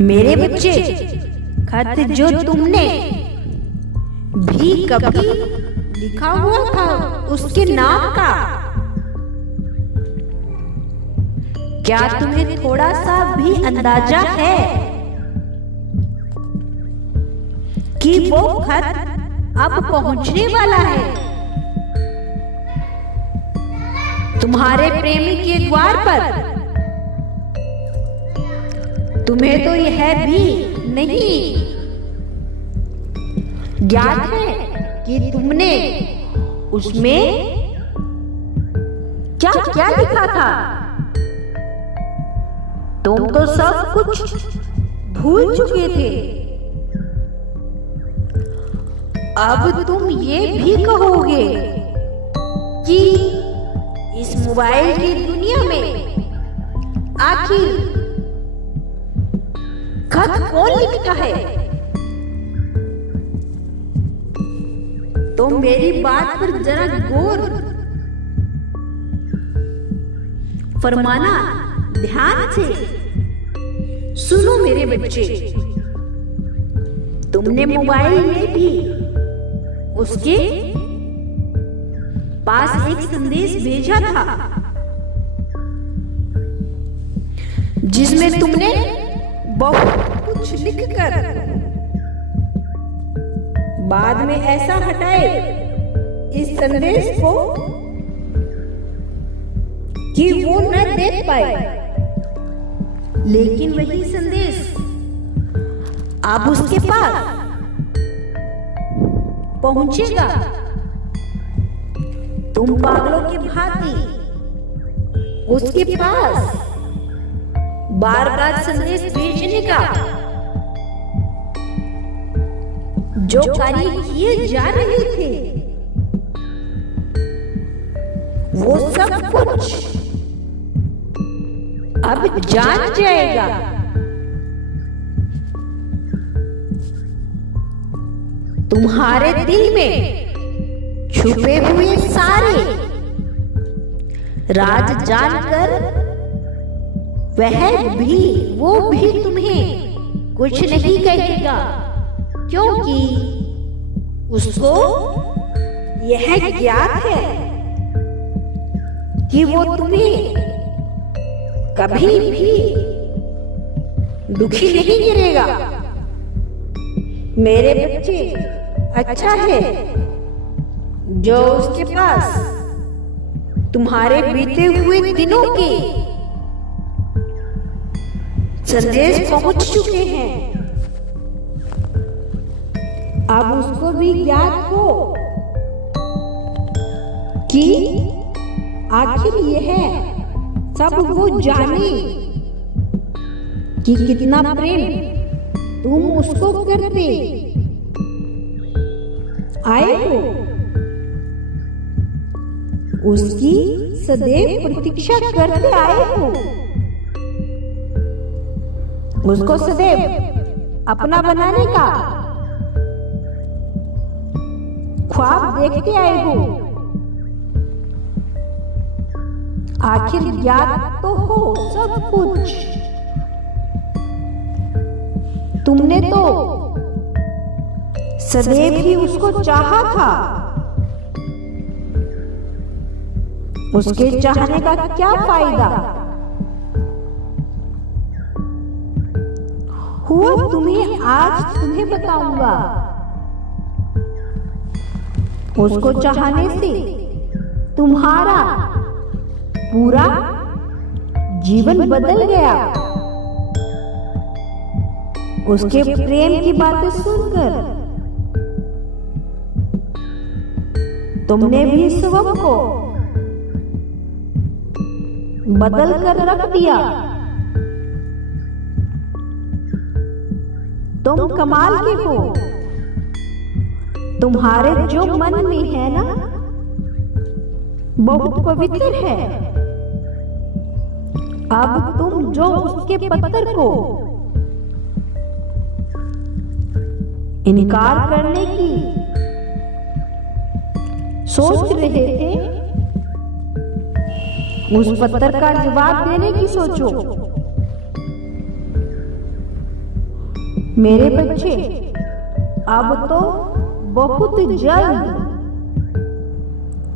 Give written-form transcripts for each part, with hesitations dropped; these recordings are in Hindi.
मेरे बच्चे, खत जो तुमने भी कभी लिखा हुआ था उसके नाम का क्या तुम्हें थोड़ा सा भी अंदाजा है कि वो खत अब पहुंचने वाला है तुम्हारे प्रेमी के द्वार पर? तुम्हें तो यह भी नहीं ज्ञात है कि तुमने उसमें क्या क्या लिखा था। तुम तो सब कुछ भूल चुके थे। अब तुम ये भी कहोगे कि इस मोबाइल की दुनिया में आखिर खत कौन लिखता है? तो मेरी बात पर जरा गौर फरमाना, ध्यान से सुनो मेरे बच्चे। तुमने मोबाइल में भी उसके पास एक संदेश भेजा था जिसमें तुमने बहुत कुछ लिखकर बाद में ऐसा हटाए इस संदेश को कि वो न देख पाए, लेकिन वही संदेश अब उसके पास पहुंचेगा। तुम पागलों की भांति उसके पास बार बार संदेश भेजने का जो कार्य किए जा रहे थे वो सब कुछ अब जान जाएगा। तुम्हारे दिल में छुपे हुए सारे राज जानकर वो भी तुम्हें कुछ नहीं कहेगा, क्योंकि उसको यह ज्ञात है कि वो तुम्हें कभी भी दुखी नहीं करेगा। मेरे बच्चे, अच्छा है जो उसके पास तुम्हारे बीते हुए दिनों के संदेश पहुंच चुके हैं। अब उसको भी ज्ञात हो कि आखिर यह सब वो जाने कि कितना प्रेम तुम उसको करते आए हो। उसकी सदैव प्रतीक्षा करते आए हो। उसको सदैव अपना बनाने का ख्वाब देखते आए हो। आखिर ज्ञात तो हो सब कुछ। तुमने तो सदैव ही उसको चाहा था। उसके चाहने का क्या फायदा हुआ? तुम्हें बताऊंगा। उसको चाहने से तुम्हारा पूरा जीवन बदल गया। उसके प्रेम की बातें सुनकर तुमने भी स्वयं को बदल कर रख दिया। तुम कमाल के हो। तुम्हारे जो मन में है ना, बहुत पवित्र है। अब तुम जो उसके पत्थर को इनकार करने की सोच रहे थे, उस पत्थर का जवाब देने की सोचो। मेरे बच्चे, अब तो बहुत जल्द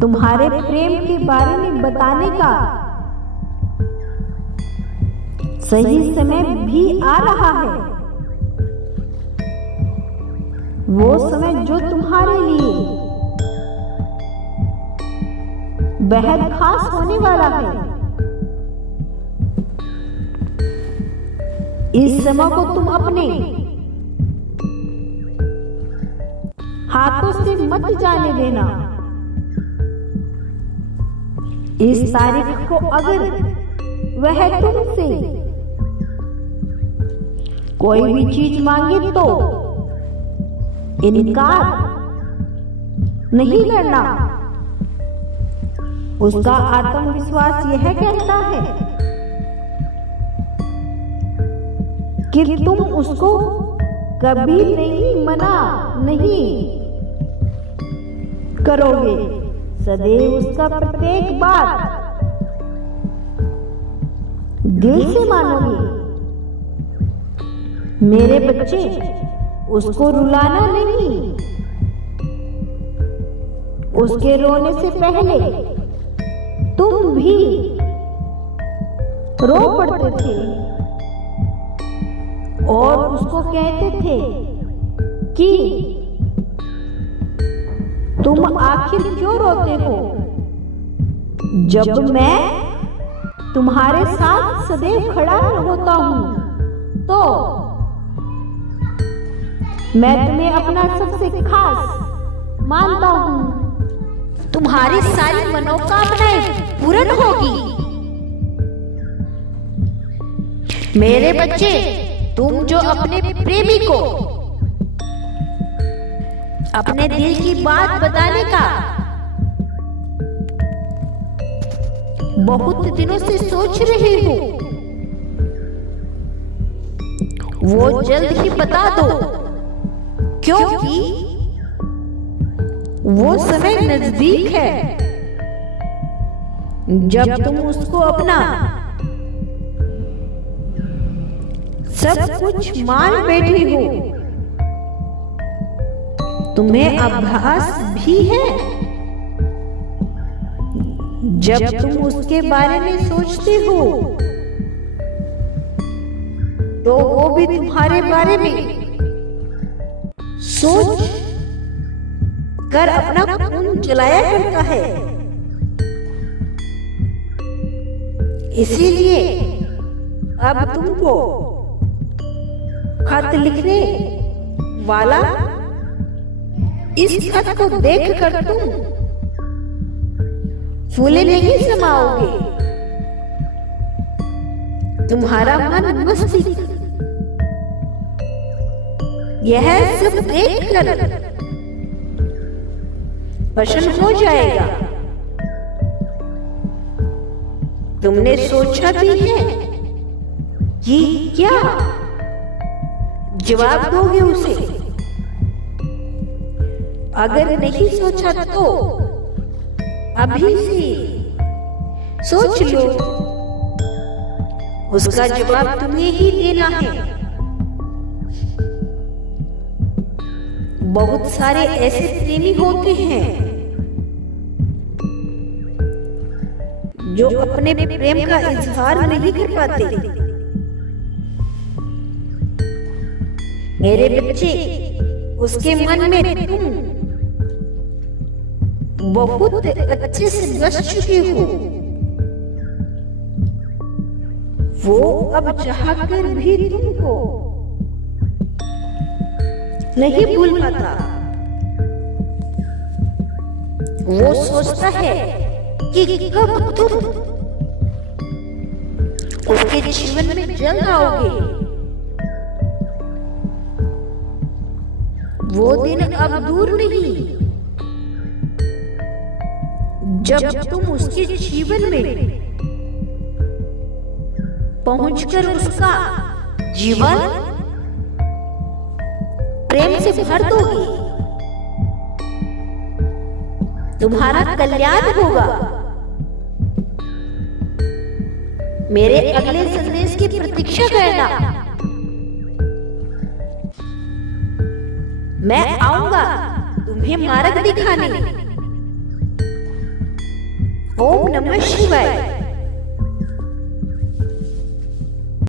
तुम्हारे प्रेम के बारे में बताने का सही समय भी आ रहा है। वो समय जो तुम्हारे लिए बेहद खास होने वाला है। इस समय को तुम अपने हाथों से मत जाने देना। इस तारीख को अगर वह तुमसे कोई भी चीज मांगे तो इनकार नहीं करना। उसका आत्मविश्वास यह कहता है कि तुम उसको कभी नहीं मना नहीं करोगे। सदैव उसका प्रत्येक बात दिल से मानोगे। मेरे बच्चे, उसको रुलाना नहीं। उसके रोने से पहले तुम भी रो पड़ते थे और उसको कहते थे कि तुम आखिर क्यों रोते हो, जब मैं तुम्हारे साथ सदैव खड़ा होता हूं तो मैं तुम्हें अपना सबसे खास मानता हूं। तुम्हारी सारी मनोकामनाएं पूर्ण होगी। मेरे बच्चे, तुम जो अपने प्रेमी को अपने दिल की बात बताने का बहुत दिनों से सोच रहे हो, वो जल्द ही बता दो, क्योंकि वो समय नजदीक है जब तुम उसको अपना सब कुछ मान बैठे हो। तुम्हें आभास भी है जब तुम उसके बारे में सोचते हो तो वो भी तुम्हारे बारे में सोच कर अपना खून जलाया करता है। इसीलिए अब तुमको खत लिखने वाला इस खत को देखकर तुम फूले नहीं समाओगे। तुम्हारा मन मस्ती यह सब देखकर प्रसन्न हो जाएगा। तुमने सोचा भी है कि क्या जवाब दोगे उसे? अगर नहीं सोचा तो अभी से सोच लो। उसका जवाब तुम्हें ही देना है। बहुत सारे ऐसे प्रेमी होते हैं जो अपने प्रेम का इजहार नहीं कर पाते। मेरे बच्चे, उसके मन में तुम बहुत अच्छे से बस चुके हो। वो अब चाहकर भी तुमको नहीं भूल पाता। वो सोचता है कि कब तुम उसके जीवन में जल्द आओगे। वो दिन अब दूर नहीं जब तुम उसके जीवन में पहुंचकर उसका जीवन प्रेम से भर दोगी। तुम्हारा कल्याण होगा। मेरे अगले संदेश की प्रतीक्षा करना। मैं आऊंगा तुम्हें मार्ग दिखाने। ओम नमः शिवाय।